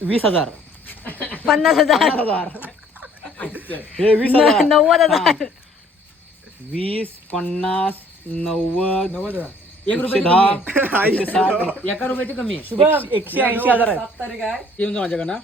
20,000 50,000 हे 20,000 90,000 20 50 90 1 रुपये 110 एका रुपयाची कमी आहे. 180,000 आहे. 7 तारीख आहे येऊन जा माझ्याकडनं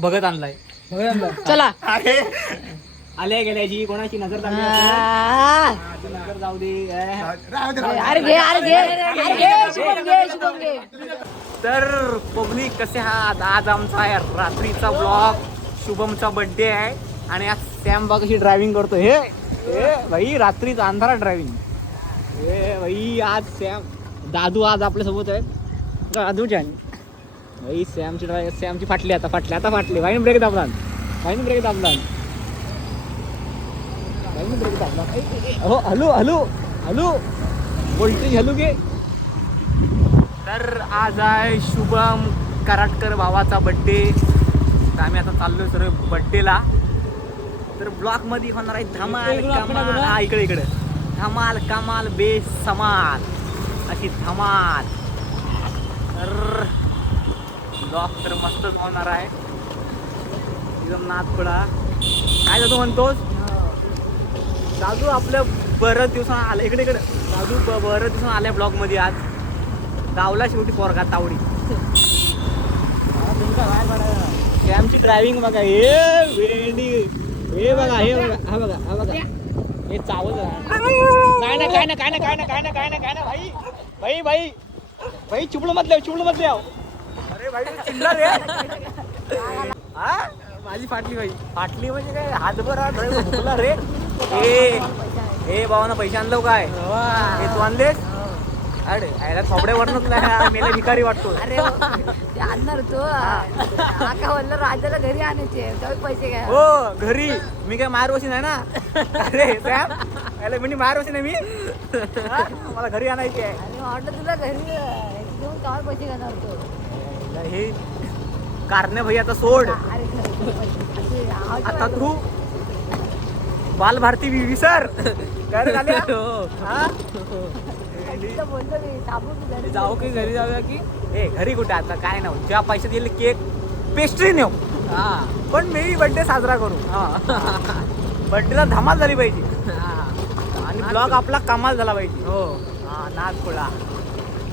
बघत आणलाय चला आल्या गेल्याची कोणाची नजर लागली आ, असेल, नजर जाऊ दे अरे घे शुभम घे. तर पब्लिक कसे आहात. आज आमचा आहे रात्रीचा ब्लॉग. शुभमचा बर्थडे आहे आणि आज सॅम बघ कशी ड्रायव्हिंग करतो. हे भाई रात्रीच अंधारा ड्रायव्हिंग. हे भाई आज सॅम दादू आज आपल्यासोबत आहेत. दादू छान भाई सॅमची फाटली आता फाटली भाईने ब्रेक दाबला ब्रेक दाबला हो हलू व्होल्टेज हलू घे. तर आज आहे शुभम कराटकर भावाचा बड्डे. तर आम्ही आता चाललोय सर्व बड्डेला. तर ब्लॉक मध्ये होणार आहे धमाल कमाल. हा इकडे धमाल कमाल बेसमाल अशी धमाल. तर ब्लॉक तर मस्तच होणार आहे. एकदम नादपडा. काय जातो म्हणतोस दादू आपल्या बऱ्याच दिवसानं आलं इकडे दादू बऱ्याच दिवसानं आल्या ब्लॉग मध्ये. आज गावला शेवटी पोरगा तावडी. आमची ड्रायव्हिंग बघा. हे वेंडी हे बघा हा बघा हे चावल काय ना भाई चिपळू मधले अरे भाई चिल्लर रे. हा माझी फाटली म्हणजे काय हातभर भुकला रे. ए भावानं पैसे आणलो काय हे तू आणलेस. अरे याला थोबड्यावरनच मेला भिकारी वाटतो. अरे ते आणणार तो काका म्हणलं राजाला घरी आणायचे तेव्हा पैसे काय. हो घरी मी काय मारवशी नाही ना. अरे सॅम याला म्हणजे मारवशी नाही मी. मला घरी आणायची आहे. आणि म्हटलं तुला घरी घेऊन कावर पैसे घेणार तो. हे कारणे भाई आता सोड. आता तू बाल भारती विसर काय झाले. जाऊ की घरी जाऊया की ए घरी कुठे आता काय नाही. ज्या पैशात गेले केक पेस्ट्री नेऊ पण मी बर्थडे साजरा करू. बर्थडेला धमाल झाली पाहिजे आणि ब्लॉग आपला कमाल झाला पाहिजे. हो हा नाच खोळा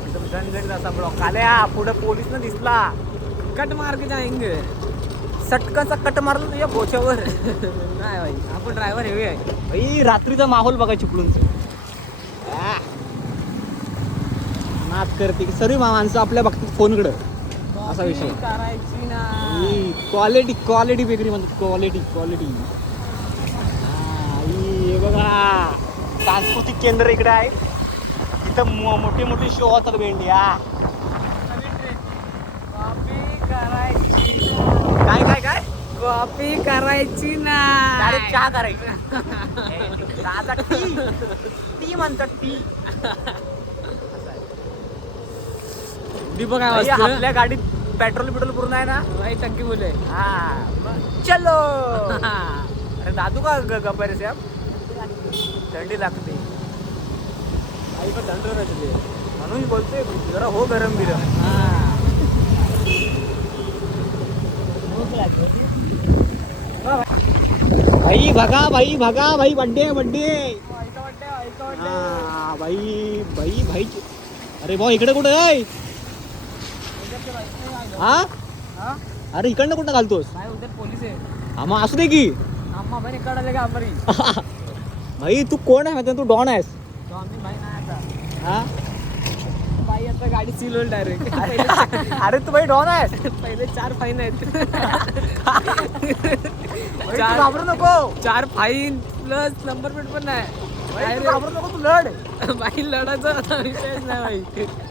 एकदम गणगणित असा ब्लॉग. आल्या पुढे पोलीस न दिसला कट मार के जाएंगे. सटकाचा कट मारला तुझ्या बोच्यावर. नाही भाई आपण ड्रायव्हर हेवी आहे. भाई रात्रीचा माहोल बघा चिपळून. नाच करते सर्व माणसं आपल्या बघतात फोनकडे. असा विषय करायची ना. क्वालिटी बेकरी म्हणतात. क्वालिटी हे बघा सांस्कृतिक केंद्र इकडे आहे. इथं मोठे शो होतात भेंडी. काय कॉपी करायची ना. डायरेक्ट चहा करायची. दादा टी म्हणतात टी. दीपक काय वाजतं आपल्या गाडीत पेट्रोल पूर्ण आहे ना. भाई टंकी बोले हा चलो. अरे दादू का गप्पा साहेब थंडी लागते. आई पण थंड राहते म्हणून बोलतोय जरा हो गरम बिरम. भाई भगा भाई बड्डे हा भाई. अरे भाऊ इकडे कुठे आहे. हा अरे इकडनं कुठं घालतोस. भाई उधर पोलीस आहे. हा मग असू दे की. आम्हा भाई कळाले का आम्हाला. भाई तू कोण आहे माहिती तू डॉन आहेस. तो आम्ही भाई नाही आता. हा भाई आता गाडी सील होईल डायरेक्ट. अरे तू भाई डॉन आहेस. पहिले 4 फाईन आहेत. तू घाबरू नको. 4 फाईन प्लस नंबर प्लेट पण नाही. भाई, तू घाबरू नको. तू लढ. भाई लढायचा आता विषयच नाही भाई.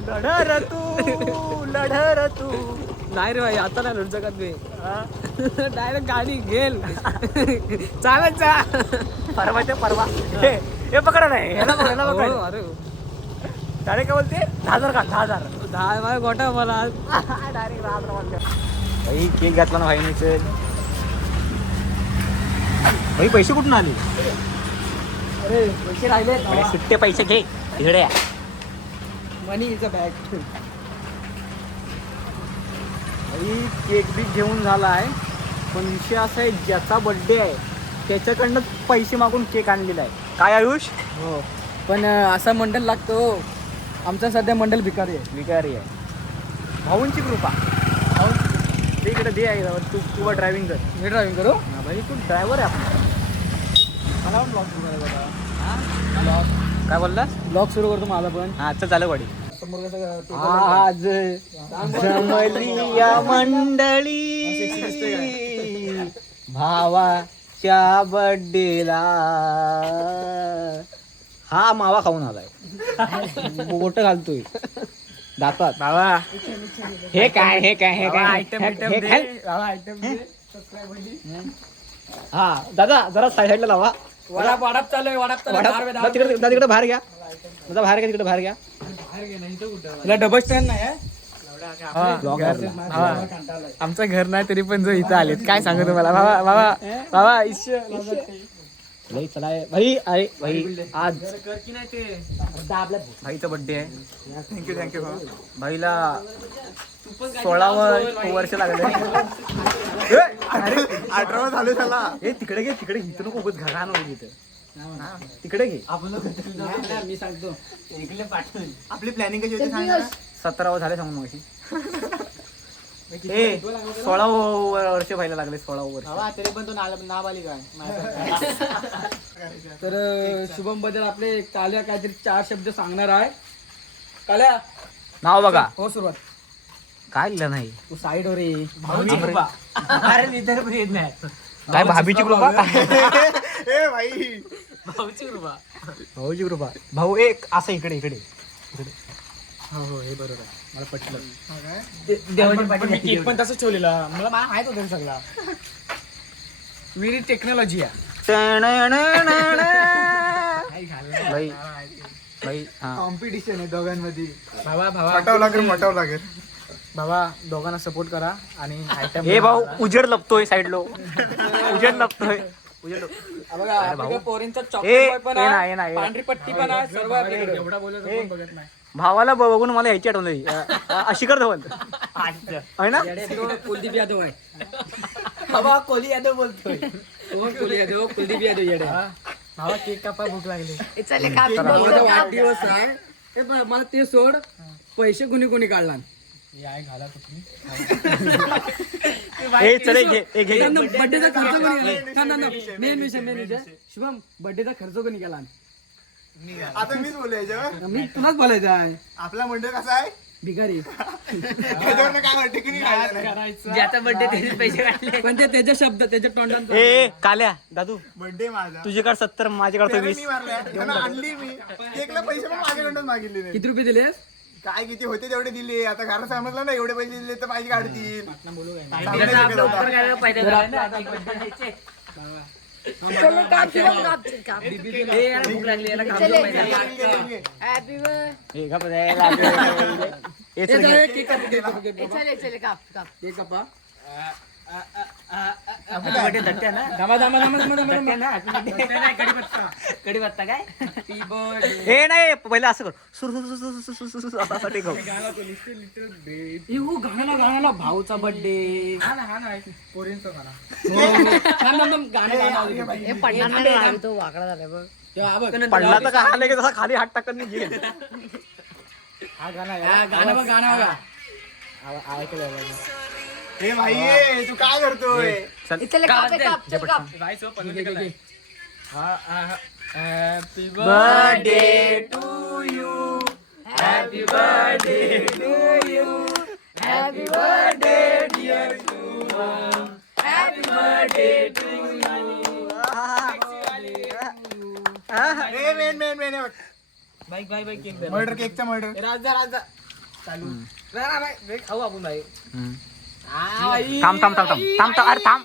लढर तू नाही रे भाई आता नाही लढू शकत मी. डायरेक्ट गाडी घेल चालायचा. परवा हे पकडा नाही. ह्याला पकड. हो, अरे डायरेक्ट काय बोलते 10,000 का 10,000. 10 माझा गोटा मला. डायरेक्ट भाई केक घातला ना भाई. चल भाई पैसे कुठून आले. अरे पैसे राहिले. अरे सुट्टे पैसे घे इकडे. Money is a bag. ही केक बी घेऊन झाला आहे, पण विषय असा आहे ज्याचा बड्डे आहे त्याच्याकडनं पैसे मागून केक आणलेला आहे. काय आयुष? हो पण असा मंडल लागतो. आमचा सध्या मंडल भिकारी आहे. विकारी आहे. भाऊंची कृपा. ते इकडे दे आहे तू किंवा ड्रायव्हिंग कर. मी ड्रायव्हिंग करू. हा, भाई तू ड्रायव्हर आहे आपला. मला पण ब्लॉग सुरू करायचा होता. काय बोललास? ब्लॉग सुरू करतो माझा पण. हा आजचं झालं वाडी. समोर कसं आज जमली या मंडळी भावाच्या बड्डेला. हा मावा खाऊन आलाय. बोट घालतोय दातात. बाबा हे काय हे काय हे काय आयटम हे काय? आयटम हा दादा जरा साईडला लावा. वाडाप चालू आहे. वाडाप चालू आहे. दादा तिकडे बाहेर घ्या. दादा बाहेर घ्या, तिकडे बाहेर घ्या. डबल स्टँड नाही आहे. आमचं घर नाही तरी पण जो इथं आलेत काय सांगू तुम्हाला. बाबा बाबा बाबा लई चला भाई. अरे भाई आज कर की नाही ते भाईचा बर्थडे आहे. थँक्यू भाईला 16 वर्ष लागले. 18 झाले त्याला. हे तिकडे घे, तिकडे इथं नको उगाच घरान होईल इथं. तिकडे घे. मी सांगतो आपली प्लॅनिंग कशी होती सांगा ना? 17 झाले सांगून मग. हे 16 वर्ष व्हायला लागले. 16 वर्ष. तरी पण तो नाव आली काय तर शुभम बद्दल आपले काल्या काहीतरी 4 शब्द सांगणार आहे. काल्या नाव बघा. हो सुरुवात. काय लिहिलं नाही. तू साईड वर ये. अरे निधर पण येत नाही. काय भाभीची कृपा काय? ए भाई भाऊची कृपा. भाऊची कृपा. भाऊ एक असं इकडे इकडे. हो हो हे बरोबर आहे. मला पटलं. देवाची पण केक पण तसंच ठेवलेला. मला माहित होतं सगळा. विरी टेक्नॉलॉजी आहे. भाई भाई हा. कॉम्पिटिशन आहे दोघांमध्ये. भावा मटाव लागेल. भावा दोघांना सपोर्ट करा आणि आयटम हे भाऊ उजेड लपतोय साईड लो. उजेड लपतोय. उजेड बघा आपल्या पोरींचा ए, चॉकलेट पण ये ना, आहे. ये ना, ये ना. पांढरी पट्टी पण आहे. सर्व आपल्याकडे. एवढा बोलत ए. पण बघत नाही. भावाला बघून मला ह्याची आठवण अशी कर धवल आहे ना. कुलदीप यादव आहे. बाबा कोहली यादव बोलतोय. कोण कोहली यादव? कुलदीप यादव येडे. भावा केक कापा भूक लागली. चले काप माझा वाढदिवस आहे. ए पण मला ते सोड. पैसे कोणी कोणी काढला? ए चले घे. ए घे. बर्थडेचा खर्च कोणी केला? मेन विषय शुभम बर्थडेचा खर्च कोणी केला? आता मीच बोलू याच्यावर. मी तुलाच बोलायचं आहे. आपला मंडळ कसा आहे भिकारी. त्याच्यावर काय वाटतं की नाही खायला नाही? ज्याचा बर्थडे त्याचे पैसे काढले. पण ते त्याचे शब्द त्याच्या तोंडात. ए काल्या दादू बर्थडे माझा. तुझ्याकडे 70 माझ्याकडे त्याला 20. मी मारलाय. त्यांना आणली मी. केकला पैसे पण माझ्याकडून मागितले नाही. किती रुपये दिलेस? काय किती होते तेवढे दिले. आता घरात समजलं ना एवढे पैसे दिले तर पाहिजे काढतील. चले काप काप. चले हॅपी बर्थडे. ए गप रे, लागले. ए चल घे. केक कापा. चले चले काप काप. केक कापा. कडीपत्ता काय? ए नाही पहिलं असं कर. सुर असा टेक. गाण्याला भाऊचा बर्थडे. हे पडणार नाही तो वाकडा झालाय बघ. पडला तर काय आलं की तसा खाली हात टाकत नाही गेल. गाणं बघा. हे भाई ए, तू काय करतोय? चल चले काप काप चल काप. Happy birthday to you. Happy birthday to you. Happy birthday dear happy birthday to ए, मेन बाईक मर्डर केकचा मर्डर. राजा चालू. खाऊ आपण बाई. थांब अरे थांब.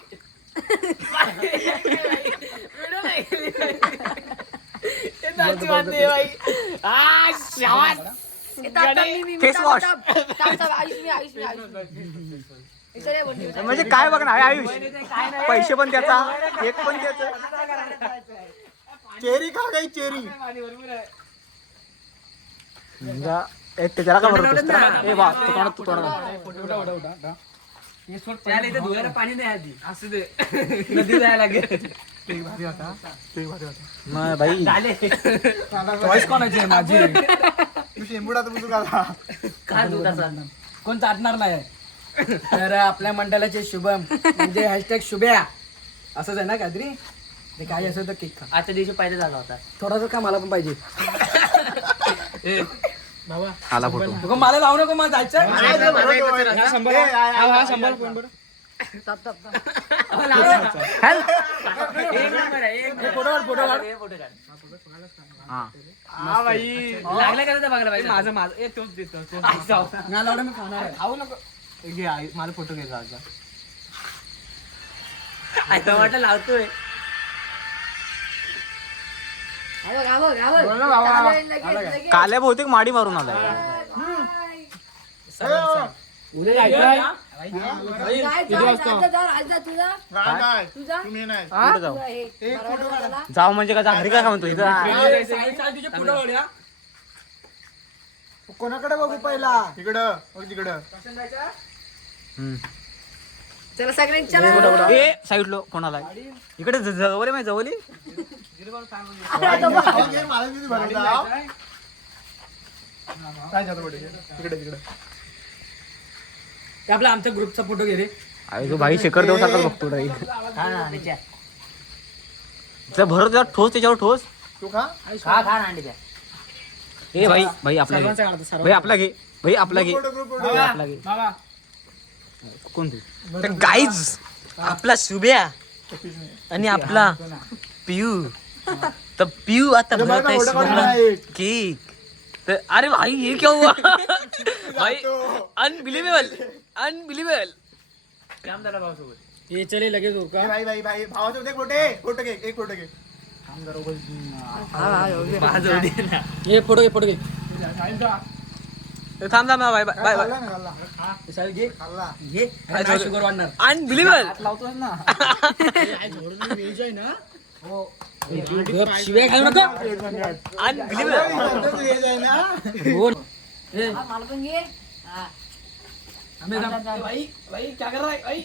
Face wash. म्हणजे काय बघणार आयुष. पैसे पण त्याचा केक पण त्याचा. चेरी खा गई चेरी. त्याला का बरोबर. ए वा तू तोंडात. त्याला इथे धुवायला पाणी नाही आधी असू दे नदी जायला लागेल मग भाई चॉईस कोणाची आहे माझी तू शेंबुडा तर तू घाला कोण चाटणार नाही तर आपल्या मंडळाचे शुभम म्हणजे हॅशटॅग शुभ्या असंच आहे ना काहीतरी ते काही असेल तर केक खा आजच्या दिवशी पाहिजे झाला होता थोडासा का मला पण पाहिजे आला फोटो तुका मला लावू नको मला जायचं लागला का बघायला पाहिजे माझं तोच देतो नाही लावलं मी खाणार आहे खाऊ नको घे माझा फोटो घ्यायचा आता वाटलं लावतोय काल्या बहुतेक माडी मारून आलाय उद्या जायचं तुम्ही नाही कुठं जाऊ जाऊ म्हणजे का घरी काय म्हणतो इथं कोणाकडे बघू पहिला इकडं तिकडं चला सगळ्यांनी चला ए साईडलो कोणाला इकडे जवळ माहिती जवळी मला किती भरवता काय जातं पुढे तिकडे आपला आमच्या ग्रुपचा फोटो घे रे अरे तो भाई शेखर देऊ सारखा बघतो रे भरत जा ठोस त्याच्यावर ठोस तू खा ए भाई भाई आपला घे भाई आपला घे भाई आपला घे आपला घे कोण तू तर गाईज आपला शुभ्या आणि आपला पियू तर पियू आता भरत आहे शुभमला केक तर अरे भाई ये क्या हुआ भाई अनबिलीवेबल काम झाला भावासोबत ये चले लगेच हो का भाई भावासोबत एक फोटो घे एक फोटो घे ये फोटो घे थांब भाई बाय बाय विशाल घे खाल्ला घे काय शुगर वाढणार अनबिलीवेबल लावतोस ना शिव्या खाऊ नको बोल मला पण घे भाई क्या कर रहा है भाई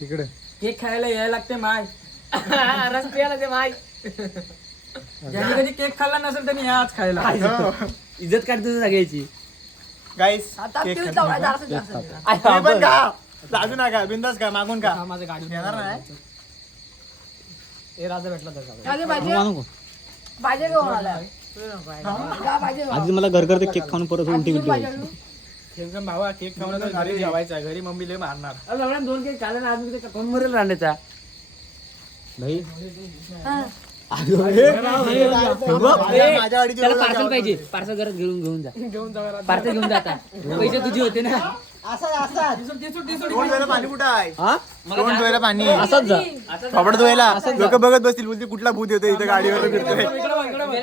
तिकडे केक खायला यायला लागते माय रस प्यायला ते भाई ज्याने कधी केक खाल्ला नसेल त्यांनी आज खायला इज्जत काढते सगळ्याची गाईस आता पिऊ जाऊ जास्त पण का लाजू नका बिंदास का मागून का माझ्या गाडी येणार नाही ए राजा भेटला तसा भाजी घेऊन आला भाजी आधी मला घर ते केक खाऊन परत उलटी भावा केक खाऊन घरी जेवायचा घरी मम्मी लय मारणार दोन केक खाल्ले ना आज कोण मरेल रांडेचा भाई माझ्या गाडीची पार्सल पाहिजे पार्सल घरात घेऊन जा पार्सल घेऊन जाता पैसे तुझे होते ना तोंड धुवायला पाणी कुठं आहे हा तोंड धुवायला पाणी असंच जा कपडे धुवायला लोक बघत बसतील बोलते कुठला भूत येतो इथे गाडीवर फिरतोय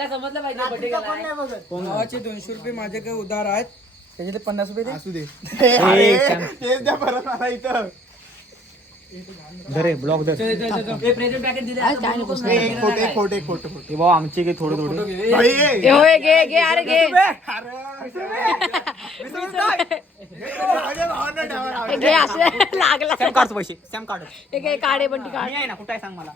समजलं पाहिजे गावाचे 200 रुपये माझ्याकडे उधार आहेत त्याचे 50 रुपये दे. असू दे अरे, तेच द्या परत मला इथं धरे ब्लॉक धर प्रेझेंट पॅकेट दिले एक फोटो हे भाऊ आमचे घे थोडे थोडे भाई, घे होय घे घे अरे घे घे असं लागला सॅम काढतो पैसे सॅम काढ हे घे काढे पण काढ आहे ना कुठे आहे सांग मला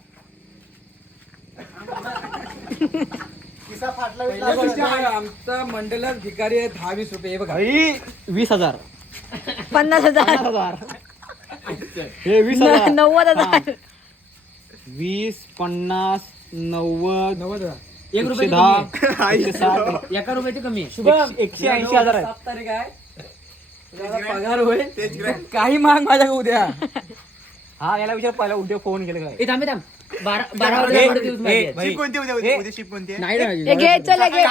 किस्सा फाटला आमचा मंडळात भिकारी आहे 10-20 रुपये हे बघा भाई 20,000 50,000 हे 20,000 90,000 20 50 90 90 1 रुपये 110 160 एका रुपयाची कमी आहे शुभम 180,000 आहे 7 तारीख आहे तुझा पगार होईल काही माग माझ्या उद्या हा याला विचार पहिला उद्या फोन केले काय थांब 12 शिप कोणती उद्या शिप कोणती आहे? नाही हे घे चल घे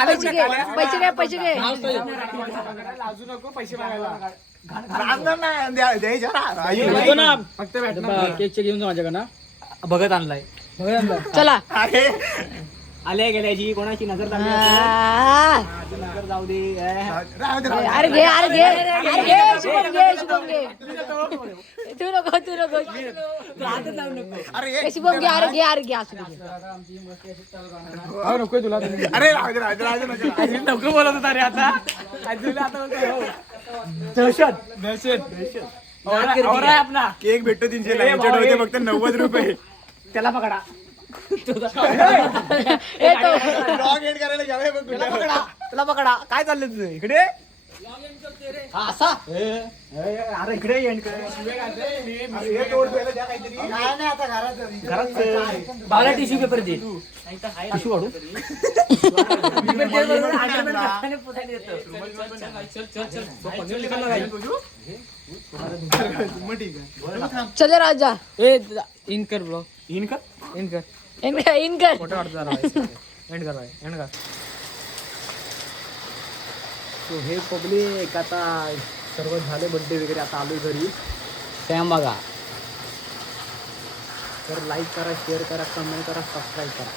पैसे घे लाजू नको पैसे मागायला लाजणार नाही द्यायच्या ना. फक्त केकचे घेऊन जा माझ्याकडे ना बघत आणलाय चला अरे आल्या गेल्याची कोणाची नजर लागली आ, नजर जाऊ दे राहू दे, राहू दे. अरे घे शुभम घे शुभम घे तू नको हातच लावू नको. ए, शुभम घे अरे घे असू दे. आता आमची मस्ती अशीच चालू राहणार. हो नको तुला अरे राहू दे अजून नको बोलत होता रे आता अजून आता बोलतो, हो. दहशत और आहे आपला केक भेटतो 300 ला यांच्याकडे होते फक्त 90 रुपये. त्याला पकडा ए, तो ब्लॉग एंड करायला गेलाय बघ त्याला कुठं. पकडा त्याला पकडा काय चाललंय तुझं इकडे हा असा अरे इकडे एंड कर हे तोड पहिलं द्या काहीतरी. काय नाही आता घरात घरात बाला टिश्यू पेपर दे. टिशू काढू मग ठीक आहे. चल राजा इन कर ब्लॉग इन कर इन कर मोठा वाटत जरा एंड कर सो हे पब्लिक आता सर्व झाले बड्डे वगैरे आता आलोय घरी सॅम बघा तर लाईक करा शेअर करा कमेंट करा सबस्क्राईब करा